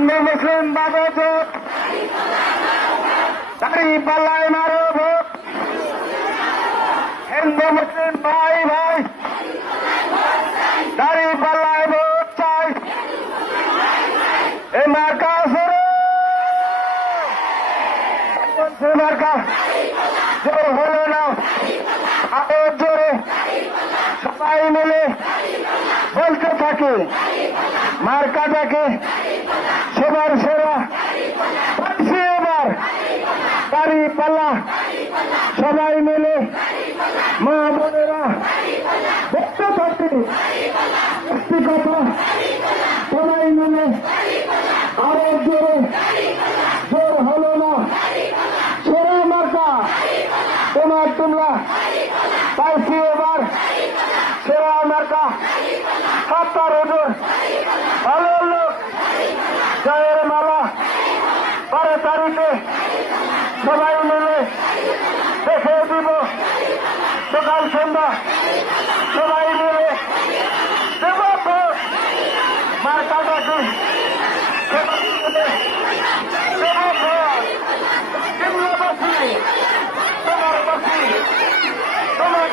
হিন্দু মুসলিম বাদে জোট, দাড়ি পাল্লায় মারো ভোট, হিন্দু মুসলিম ভাই ভাই, দাড়ি পাল্লায় ভোট চাই, এই মার্কা সরে মার্কা জোর হলো না, আরো জোরে সবাই মিলে বলতে থাকে মার্কাটাকে সবার সেরা পাচ্ছি এবার দাড়ি পাল্লা, সবাই মিলে মা বোনেরা বলতে থাকে একটি কথা, সবাই মিলে আরো জোরে জোর হলো না, সেরা মার্কা তোমার তোমরা পাইছি এবার সেরা মার্কা, সাতটার ওজন ভালো লোক জয়ের মালা 12 তারিখে সবাই মিলে দেখে দিব, সকাল সন্ধ্যা সবাই মিলে দেব ভোট মার্কাটাকে, সবাই মিলে দেব ভোট সিমলাবাসী তোমার বাসী তোমার